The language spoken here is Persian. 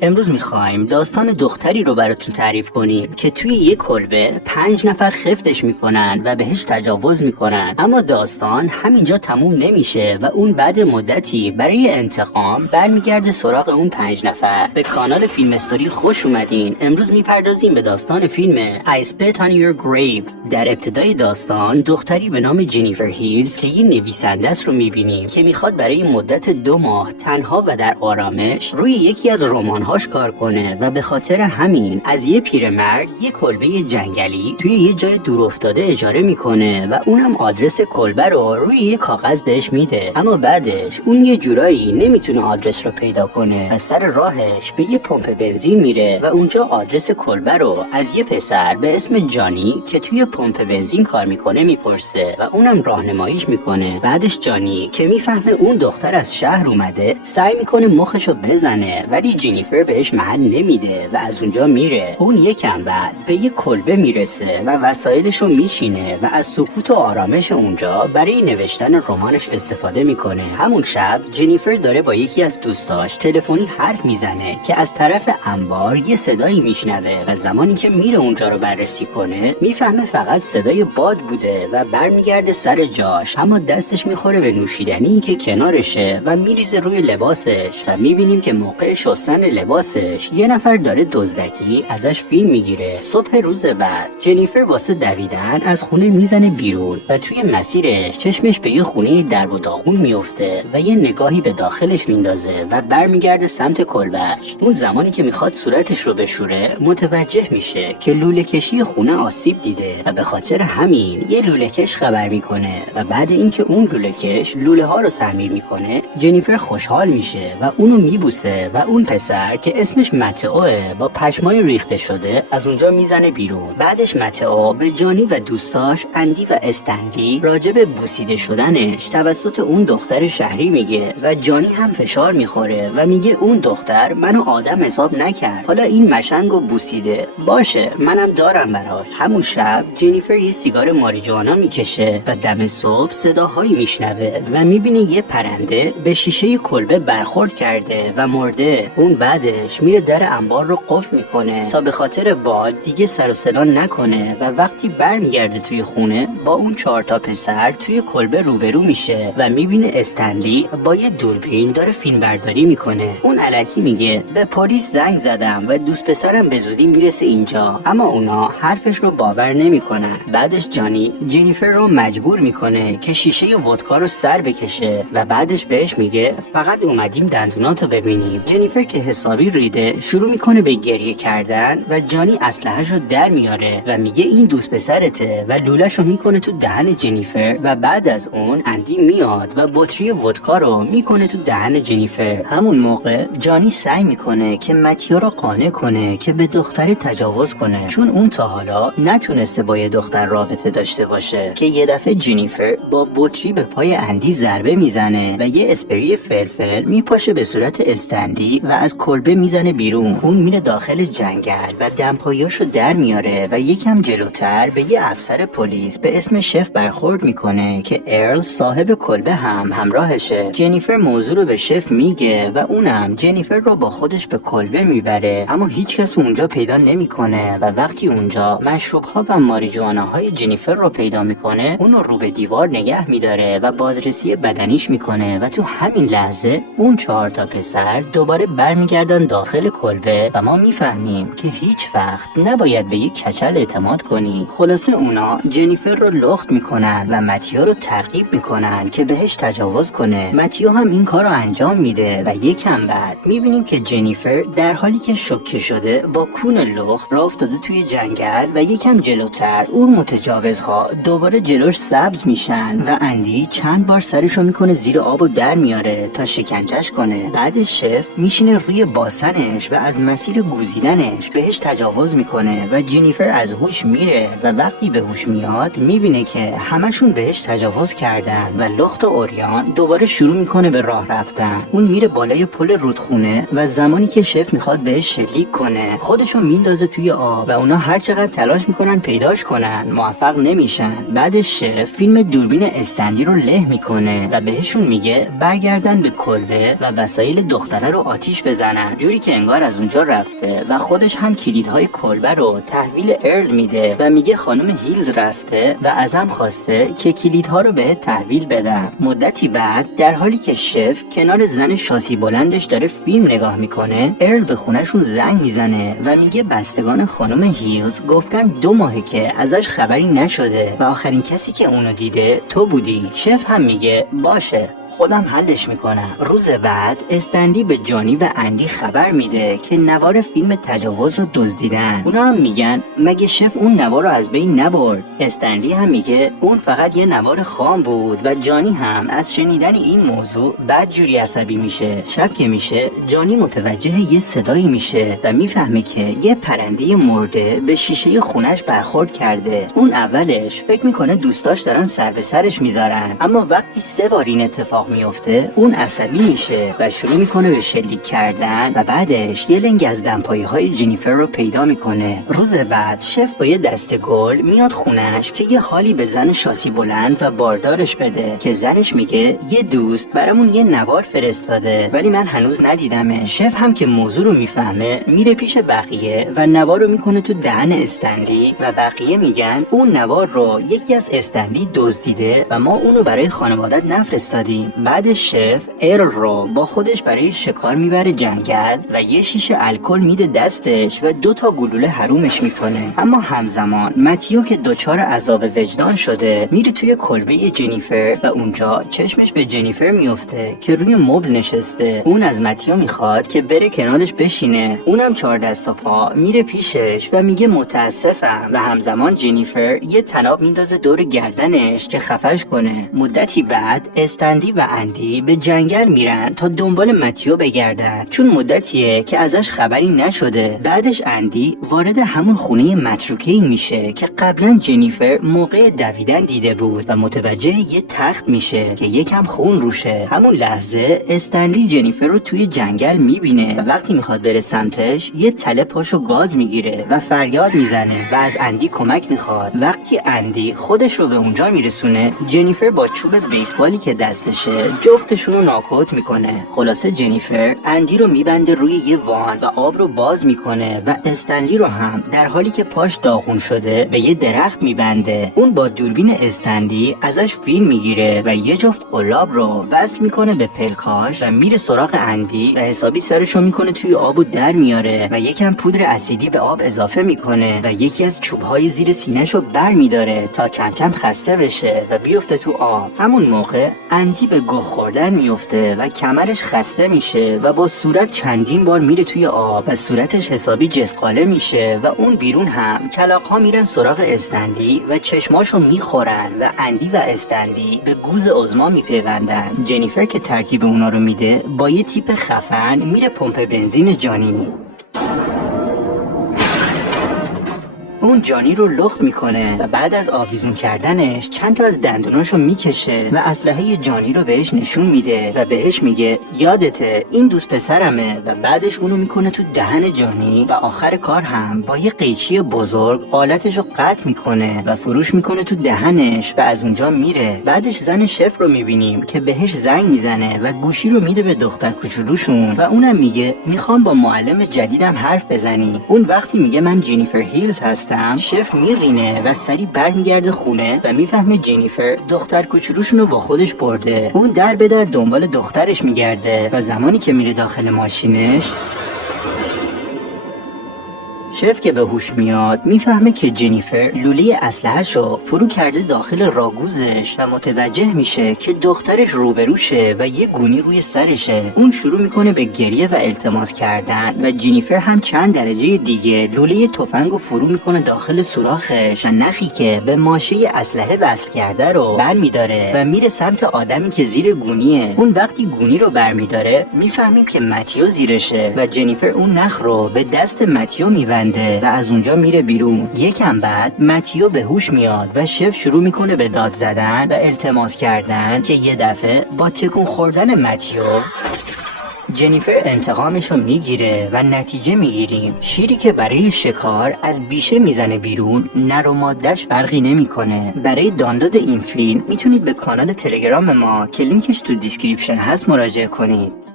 امروز میخوایم داستان دختری رو براتون تعریف کنیم که توی یک کلبه 5 نفر خفتش میکنن و بهش تجاوز میکنن، اما داستان همینجا تموم نمیشه و اون بعد مدتی برای انتقام برمیگرده سراغ اون 5 نفر. به کانال فیلم استوری خوش اومدین. امروز میپردازیم به داستان فیلم I Spit on Your Grave. در ابتدای داستان دختری به نام جنیفر هیلز که یه نویسنده است رو میبینیم که میخواد برای مدت 2 ماه تنها و در آرامش روی یکی از رمان‌هاش کار کنه و به خاطر همین از یه پیرمرد یه کلبه جنگلی توی یه جای دورافتاده اجاره میکنه و اونم آدرس کلبه رو روی یه کاغذ بهش میده. اما بعدش اون یه جورایی نمیتونه آدرس رو پیدا کنه و سر راهش به یه پمپ بنزین میره و اونجا آدرس کلبه رو از یه پسر به اسم جانی که توی پمپ بنزین کار میکنه میپرسه و اونم راهنماییش میکنه. بعدش جانی که میفهمه اون دختر از شهر اومده سعی میکنه مخشو بزنه، ولی جنیفر بهش محل نمیده و از اونجا میره. اون یکم بعد به یه کلبه میرسه و وسایلشو میشینه و از سکوت و آرامش اونجا برای نوشتن رمانش استفاده میکنه. همون شب جنیفر داره با یکی از دوستاش تلفنی حرف میزنه که از طرف انبار یه صدایی میشنوه و زمانی که میره اونجا رو بررسی کنه میفهمه فقط صدای باد بوده و برمیگرده سر جاش، اما دستش میخوره به نوشیدنی که کنارشه و میریزه روی لباسش و میبینیم که موقع شستن لباسش یه نفر داره دزدکی ازش فیلم میگیره. صبح روز بعد جنیفر واسه دویدن از خونه میزنه بیرون و توی مسیرش چشمش به یه خونه درب و داغون میفته و یه نگاهی به داخلش میندازه و برمیگرده سمت کلبهش. اون زمانی که میخواد صورتش رو بشوره متوجه میشه که لوله کشی خونه آسیب دیده و به خاطر همین یه لوله کش خبر میکنه و بعد اینکه اون لوله کش لوله ها رو تعمیر میکنه جنیفر خوشحال میشه و اونو میبوسه و اون پسر که اسمش متئوه با پشمای ریخته شده از اونجا میزنه بیرون. بعدش متئو به جانی و دوستاش اندی و استنلی راجع به بوسیده شدنش توسط اون دختر شهری میگه و جانی هم فشار میخوره و میگه اون دختر منو آدم حساب نکرد، حالا این مشنگو بوسیده، باشه منم دارم براش. همون شب جنیفر یه سیگار ماریجوانا میکشه و دم صبح صداهایی میشنوه و میبینه یه پرنده به شیشه کلبه برخورد کرده و مرده. اون بعدش میره در انبار رو قفل میکنه تا به خاطر باد دیگه سر و صدا نکنه و وقتی برمیگرده توی خونه با اون 4 تا پسر توی کلبه روبرو میشه و میبینه استنلی با یه دوربین داره فیلم برداری میکنه. اون الکی میگه به پلیس زنگ زدم و دوست پسرم به زودی میرسه اینجا، اما اونا حرفش رو باور نمیکنن. بعدش جانی جنیفر رو مجبور میکنه که شیشه ودکا رو سر بکشه و بعدش بهش میگه فقط اومدیم دندوناتو ببینیم. جنیفر که حسابی ریده شروع میکنه به گریه کردن و جانی اسلحه‌شو در میاره و میگه این دوست پسرته و لوله‌شو میکنه تو دهن جنیفر و بعد از اون اندی میاد و بطری ودکا رو میکنه تو دهن جنیفر. همون موقع جانی سعی میکنه که متیو رو قانع کنه که به دختری تجاوز کنه، چون اون تا حالا نتونسته با یه دختر رابطه داشته باشه. که یه دفعه جنیفر با بطری به پای اندی ضربه میزنه و یه اسپری فلفل میپاشه به صورت استندی و از کلبه میزنه بیرون. اون میره داخل جنگل و دمپاییاشو در میاره و یکم جلوتر به یه افسر پلیس به اسم شف برخورد میکنه که ارل صاحب کلبه هم همراهشه. جنیفر موضوع رو به شف میگه و اونم جنیفر رو با خودش به کلبه میبره، اما هیچ کس اونجا پیدا نمیکنه و وقتی اونجا مشروب ها و ماریجوانا های جنیفر رو پیدا میکنه اونو رو به دیوار نگه میداره و بازرسی بدنیش میکنه و تو همین لحظه اون 4 تا پسر دوباره برمیگردن داخل کلبه و ما میفهمیم که هیچ وقت نباید به یک کچل اعتماد کنی. خلاصه اونا جنیفر رو لخت میکنن و متیو رو ترغیب میکنن که بهش تجاوز کنه. متیو هم این کار رو انجام میده و یکم بعد میبینیم که جنیفر در حالی که شوکه شده با کون لخت راه افتاده توی جنگل و یکم جلوتر اون متجاوزها دوباره جلوش سبز میشن و اندی چند بار سرشو میکنه زیر آب و در میاره تا شکنجهش کنه. بعد شف میشینه روی باسنش و از مسیر گوزیدنش بهش تجاوز میکنه و جنیفر از هوش میره و وقتی به هوش میاد میبینه که همشون بهش تجاوز کردن و لخت و اوریان دوباره شروع میکنه به راه رفتن. اون میره بالای پل رودخونه و زمانی که شف میخواد بهش شلیک کنه خودشو میندازه توی آب و اونا هر چقدر تلاش میکنن پیداش کنن موفق نمیشن. بعدش شف فیلم دوربین استنلی رو له میکنه و بهشون میگه برگردن به کلبه و وسایل دختره رو آتیش بزنن. میکنن، جوری که انگار از اونجا رفته و خودش هم کلیدهای کلبه رو تحویل ارل میده و میگه خانم هیلز رفته و ازم خواسته که کلیدها رو به تحویل بدم. مدتی بعد در حالی که شف کنار زن شاسی بلندش داره فیلم نگاه میکنه، ارل به خونهشون زنگ میزنه و میگه بستگان خانم هیلز گفتن 2 ماهه که ازش خبری نشده و آخرین کسی که اونو دیده تو بودی. شف هم میگه باشه، خودم حلش میکنم. روز بعد استنلی به جانی و اندی خبر میده که نوار فیلم تجاوز رو دزدیدن. اونا هم میگن مگه شف اون نوار رو از بین نبرد؟ استنلی هم میگه اون فقط یه نوار خام بود و جانی هم از شنیدن این موضوع بدجوری عصبی میشه. شب که میشه جانی متوجه یه صدایی میشه و میفهمه که یه پرنده مرده به شیشه خونش برخورد کرده. اون اولش فکر میکنه دوستاش دارن سر به سرش میذارن، اما وقتی 3 بار این اتفاق میفته اون عصبی میشه و شروع میکنه به شلیک کردن و بعدش یه لنگ از دمپایی‌های جنیفر رو پیدا میکنه. روز بعد شف با یه دسته گل میاد خونش که یه حالی به زن شاسی بلند و باردارش بده که زنش میگه یه دوست برامون یه نوار فرستاده ولی من هنوز ندیدمش. شف هم که موضوع رو میفهمه میره پیش بقیه و نوار رو میکنه تو دهن استنلی و بقیه میگن اون نوار رو یکی از استنلی دزدیده و ما اونو برای خانوادت نفرستادیم. بعد شف ارل رو با خودش برای شکار میبره جنگل و یه شیشه الکل میده دستش و 2 تا گلوله حرومش میکنه. اما همزمان متیو که دچار عذاب وجدان شده میره توی کلبه جنیفر و اونجا چشمش به جنیفر میفته که روی مبل نشسته. اون از متیو میخواد که بره کنارش بشینه. اونم 4 دست و پا میره پیشش و میگه متاسفم و همزمان جنیفر یه طناب میندازه دور گردنش که خفش کنه. مدتی بعد استنلی و اندی به جنگل میرن تا دنبال متیو بگردن چون مدتیه که ازش خبری نشده. بعدش اندی وارد همون خونه متروکه‌ای میشه که قبلا جنیفر موقع دویدن دیده بود و متوجه یه تخت میشه که یکم خون روشه. همون لحظه استنلی جنیفر رو توی جنگل میبینه و وقتی میخواد بره سمتش یه تله پاشو گاز میگیره و فریاد میزنه و از اندی کمک میخواد. وقتی اندی خودش رو به اونجا میرسونه جنیفر با چوب بیسبالی که دستشه جفتشون رو ناکوت میکنه. خلاصه جنیفر اندی رو میبنده روی یه وان و آب رو باز میکنه و استنلی رو هم در حالی که پاش داغون شده به یه درخت میبنده. اون با دوربین استنلی ازش فیلم میگیره و یه جفت قلاب رو وصل میکنه به پلکاش و میره سراغ اندی و حسابی سرشو میکنه توی آب و در میاره و یکم پودر اسیدی به آب اضافه میکنه و یکی از چوبهای زیر سینه‌شو بر میداره تا کم کم خسته بشه و بیفته تو آب. همون موقع اندی به گوه خوردن میفته و کمرش خسته میشه و با صورت چندین بار میره توی آب و صورتش حسابی جسقاله میشه و اون بیرون هم کلاغ‌ها میرن سراغ استنلی و چشماشو میخورن و اندی و استنلی به گوز عظما میپیوندن. جنیفر که ترکیب اونا رو میده با یه تیپ خفن میره پمپ بنزین جانی. اون جانی رو لخت میکنه و بعد از آویزون کردنش چند تا از دندوناشو میکشه و اسلحه جانی رو بهش نشون میده و بهش میگه یادته این دوست پسرمه و بعدش اونو میکنه تو دهن جانی و آخر کار هم با یه قیچی بزرگ آلتشو قطع میکنه و فروش میکنه تو دهنش و از اونجا میره. بعدش زن شف رو میبینیم که بهش زنگ میزنه و گوشی رو میده به دختر کوچولوشون و اونم میگه میخوام با معلم جدیدم حرف بزنی. اون وقتی میگه من جنیفر هیلز هستم شف میرینه و سری برمیگرده خونه و میفهمه جنیفر دختر کوچولوشونو با خودش برده. اون در به در دنبال دخترش میگرده و زمانی که میره داخل ماشینش شف که به هوش میاد میفهمه که جنیفر لوله اسلحه‌شو فرو کرده داخل راگوزش و متوجه میشه که دخترش روبروشه و یه گونی روی سرشه. اون شروع میکنه به گریه و التماس کردن و جنیفر هم چند درجه دیگه لوله تفنگو فرو میکنه داخل سوراخش و نخی که به ماشه اسلحه وصل کرده رو برمیداره و میره سمت آدمی که زیر گونیه. اون وقتی گونی رو برمیداره میفهمیم که متیو زیرشه و جنیفر اون نخ رو به دست متیو میبنده و از اونجا میره بیرون. یکم بعد متیو به هوش میاد و شف شروع میکنه به داد زدن و التماس کردن که یه دفعه با تکون خوردن متیو جنیفر انتقامشو میگیره و نتیجه میگیریم شیری که برای شکار از بیشه میزنه بیرون نر و ماده‌اش فرقی نمیکنه. برای دانلود این فیلم میتونید به کانال تلگرام ما که لینکش تو دیسکریپشن هست مراجعه کنید.